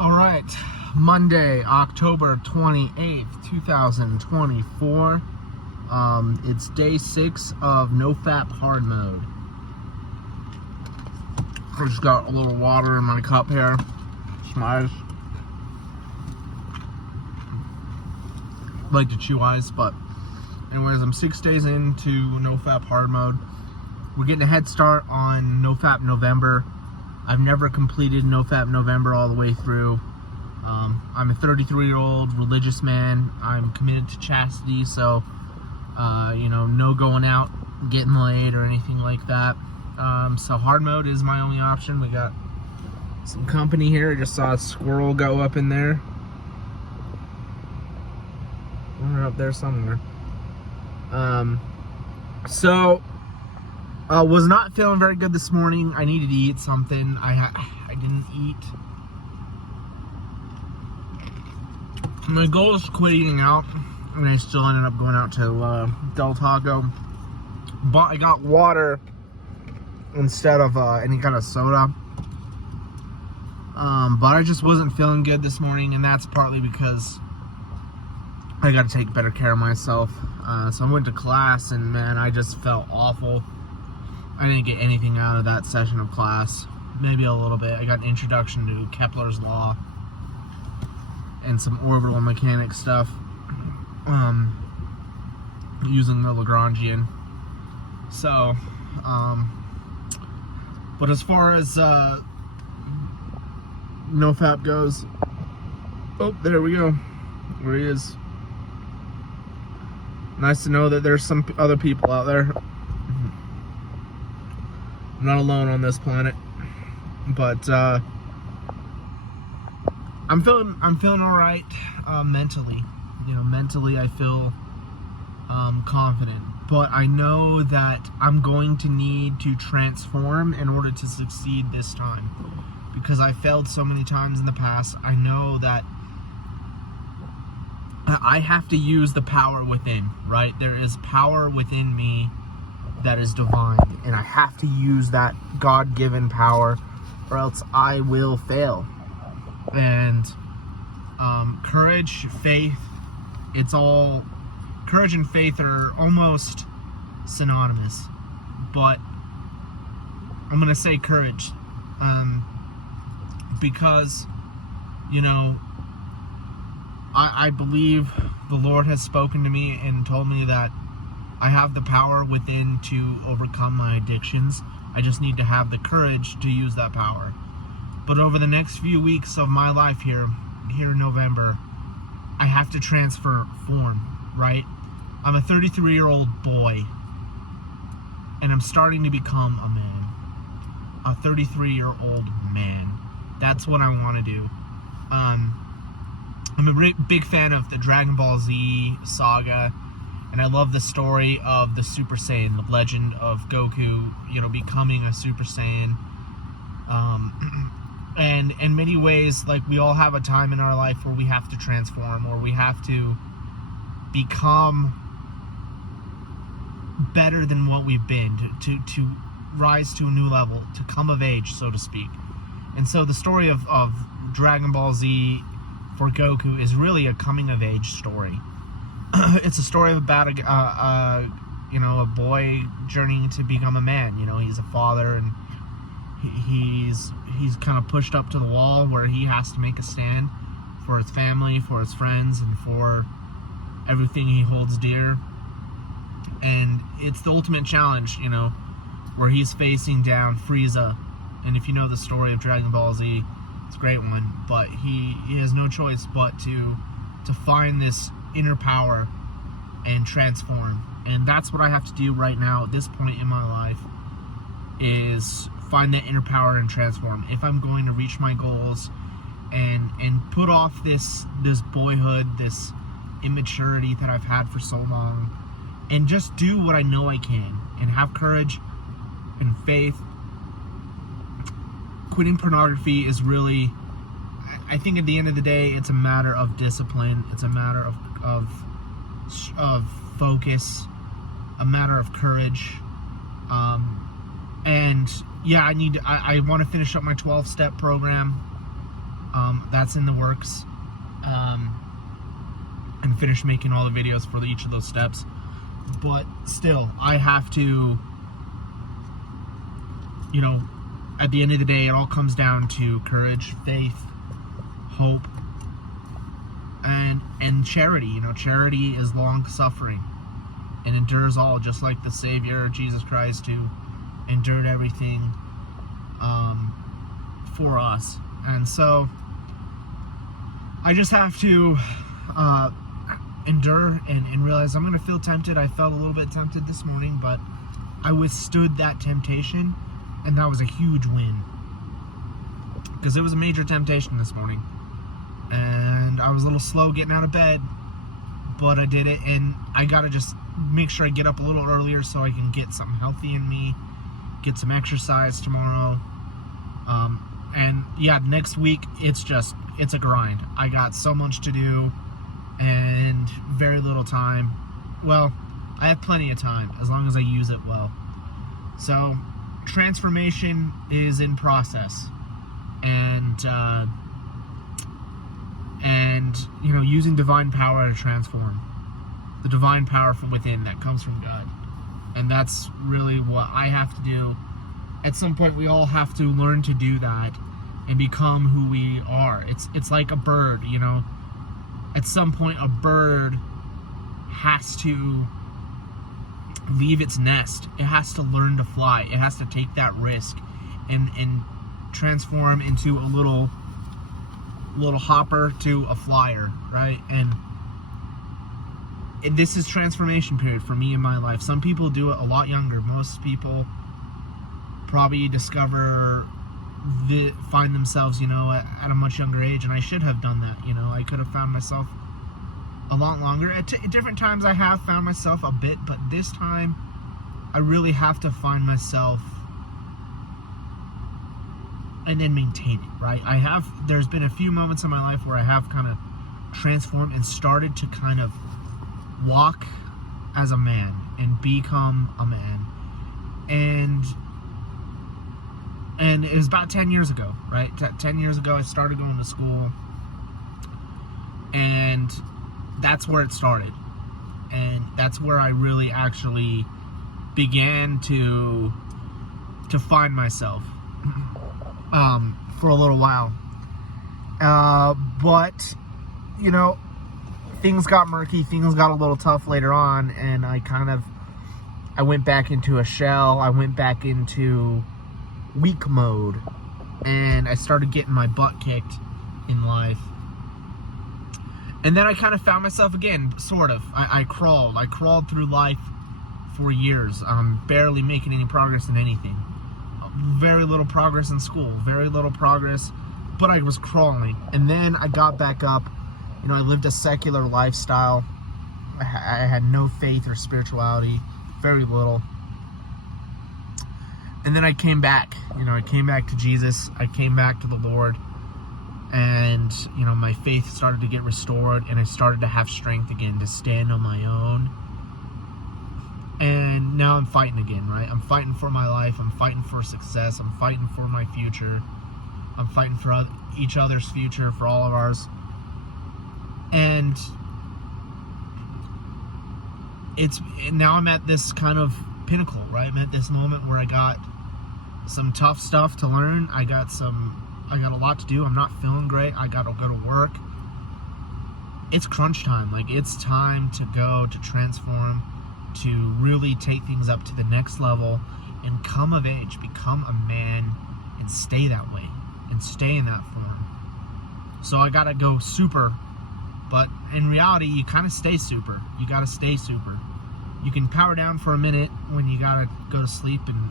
All right, Monday, October 28th, 2024. It's day 6 of no-fap hard mode. I just got a little water in my cup here. Smiles. Like to chew ice, but anyways, I'm 6 days into no-fap hard mode. We're getting a head start on no-fap November. I've never completed no-fap November all the way through. I'm a 33-year-old religious man. I'm committed to chastity, so no going out, getting laid, or anything like that. So hard mode is my only option. We got some company here. I just saw a squirrel go up in there. They're up there somewhere. Was not feeling very good this morning. I needed to eat something. I didn't eat. My goal is to quit eating out, and I still ended up going out to Del Taco. But I got water instead of any kind of soda. But I just wasn't feeling good this morning, and that's partly because I got to take better care of myself. So I went to class, and man, I just felt awful. I didn't get anything out of that session of class. Maybe a little bit. I got an introduction to Kepler's law and some orbital mechanics stuff, using the Lagrangian. So, but as far as no-fap goes, oh, there we go. Where he is. Nice to know that there's some other people out there. I'm not alone on this planet, but I'm feeling all right mentally. Mentally I feel confident, but I know that I'm going to need to transform in order to succeed this time, because I failed so many times in the past. I know that I have to use the power within, right? There is power within me that is divine, and I have to use that God-given power, or else I will fail. And courage, faith, courage and faith are almost synonymous, but I'm gonna say courage, because I believe the Lord has spoken to me and told me that I have the power within to overcome my addictions. I just need to have the courage to use that power. But over the next few weeks of my life here in November, I have to transfer form, right? I'm a 33-year-old boy, and I'm starting to become a man. A 33-year-old man. That's what I want to do. I'm a big fan of the Dragon Ball Z saga, and I love the story of the Super Saiyan, the legend of Goku, becoming a Super Saiyan. And in many ways, like, we all have a time in our life where we have to transform, or we have to become better than what we've been, to rise to a new level, to come of age, so to speak. And so the story of Dragon Ball Z for Goku is really a coming of age story. It's a story about a boy journeying to become a man. He's a father, and he's kind of pushed up to the wall where he has to make a stand for his family, for his friends, and for everything he holds dear. And it's the ultimate challenge, where he's facing down Frieza. And if you know the story of Dragon Ball Z, it's a great one, but he has no choice but to find this inner power and transform. And that's what I have to do right now at this point in my life, is find that inner power and transform if I'm going to reach my goals and put off this boyhood, this immaturity that I've had for so long, and just do what I know I can, and have courage and faith. Quitting pornography is really, I think at the end of the day, it's a matter of discipline. It's a matter of focus, a matter of courage. And yeah, I want to finish up my 12-step program. That's in the works. And finish making all the videos for each of those steps. But still, I have to, you know, at the end of the day, it all comes down to courage, faith, hope, and charity. You know, charity is long-suffering and endures all, just like the Savior, Jesus Christ, who endured everything for us. And so I just have to endure and realize I'm going to feel tempted. I felt a little bit tempted this morning, but I withstood that temptation, and that was a huge win, because it was a major temptation this morning, and I was a little slow getting out of bed, but I did it. And I got to just make sure I get up a little earlier so I can get something healthy in me, get some exercise tomorrow. And yeah, next week it's a grind. I got so much to do and very little time. Well, I have plenty of time as long as I use it well. So transformation is in process, and you know, using divine power to transform, the divine power from within that comes from God. And that's really what I have to do. At some point, we all have to learn to do that and become who we are. It's like a bird, you know. At some point, a bird has to leave its nest. It has to learn to fly. It has to take that risk and transform into a little hopper to a flyer, right? And this is transformation period for me in my life. Some people do it a lot younger. Most people probably find themselves, you know, at a much younger age, and I should have done that. You know, I could have found myself a lot longer. At different times I have found myself a bit, but this time I really have to find myself and then maintain it, right? There's been a few moments in my life where I have kind of transformed and started to kind of walk as a man and become a man. And it was about 10 years ago, right? 10 years ago, I started going to school, and that's where it started. And that's where I really actually began to find myself for a little while. But, you know, things got murky, things got a little tough later on, and I went back into a shell. I went back into weak mode, and I started getting my butt kicked in life. And then I kind of found myself again, sort of. I crawled through life for years, barely making any progress in anything. Very little progress in school, very little progress, but I was crawling. And then I got back up. You know, I lived a secular lifestyle. I had no faith or spirituality, very little. And then I came back. You know, I came back to Jesus. I came back to the Lord. And, you know, my faith started to get restored, and I started to have strength again to stand on my own. And now I'm fighting again, right? I'm fighting for my life. I'm fighting for success. I'm fighting for my future. I'm fighting for each other's future, for all of ours. And now I'm at this kind of pinnacle, right? I'm at this moment where I got some tough stuff to learn. I got a lot to do. I'm not feeling great. I got to go to work. It's crunch time. Like, it's time to go, to transform, to really take things up to the next level and come of age, become a man, and stay that way, and stay in that form. So I got to go super, but in reality, you kind of stay super. You got to stay super. You can power down for a minute when you got to go to sleep, and,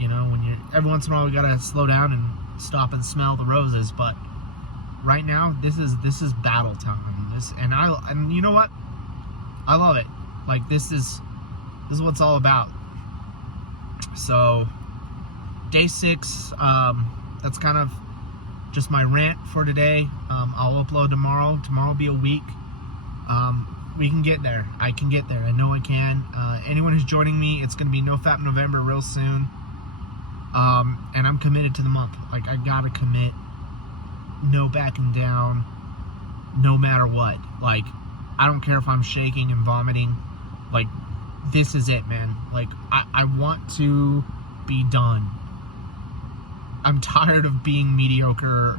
you know, every once in a while we got to slow down and stop and smell the roses. But right now, this is battle time. And you know what? I love it. Like, this is what it's all about. So, day 6, that's kind of just my rant for today. I'll upload tomorrow. Tomorrow will be a week. We can get there. I can get there. I know I can. Anyone who's joining me, it's going to be NoFap November real soon. And I'm committed to the month. Like, I gotta commit no backing down, no matter what. Like, I don't care if I'm shaking and vomiting. Like, this is it, man. Like, I want to be done. I'm tired of being mediocre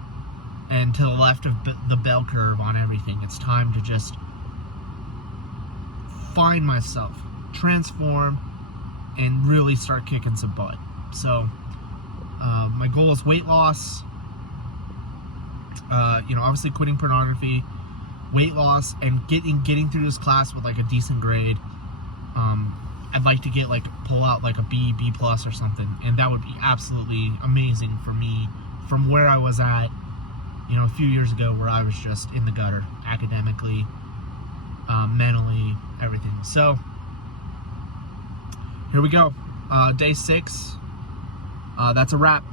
and to the left of the bell curve on everything. It's time to just find myself, transform, and really start kicking some butt. So, my goal is weight loss. Obviously quitting pornography, weight loss, and getting through this class with like a decent grade. I'd like to get pull out like a B plus or something, and that would be absolutely amazing for me from where I was at, a few years ago, where I was just in the gutter academically, mentally, everything. So here we go. Day 6. That's a wrap.